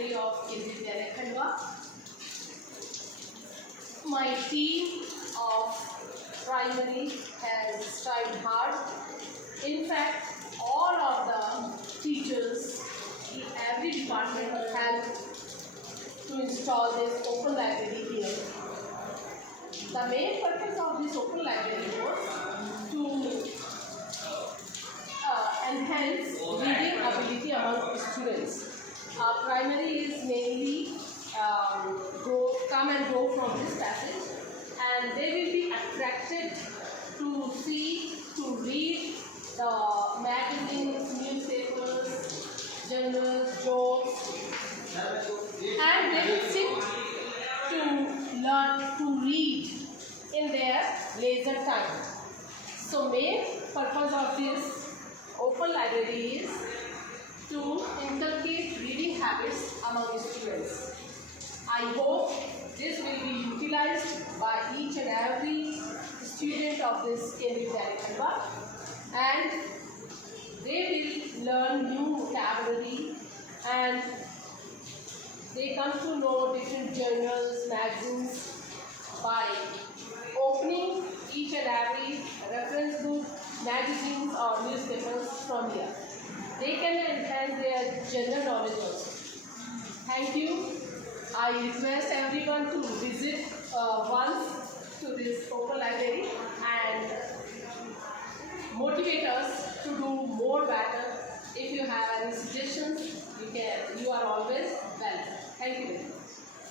Library of Khandwa. My team of primary has strived hard. In fact, all of the teachers in every department helped to install this open library here. The main purpose of this open library was to enhance reading ability among students. Primary is mainly come and go from this passage, and they will be attracted to see, to read the magazines, newspapers, journals, jokes, and they will sit to learn to read in their leisure time. So main purpose of this open library is to inculcate reading habits among students. I hope this will be utilized by each and every student of this Khandwa, and they will learn new vocabulary, and they come to know different journals, magazines by opening each and every reference book, magazines or newspapers from here. They can enhance their general knowledge also. Thank you. I request everyone to visit once to this open library and motivate us to do more better. If you have any suggestions, you are always welcome. Thank you.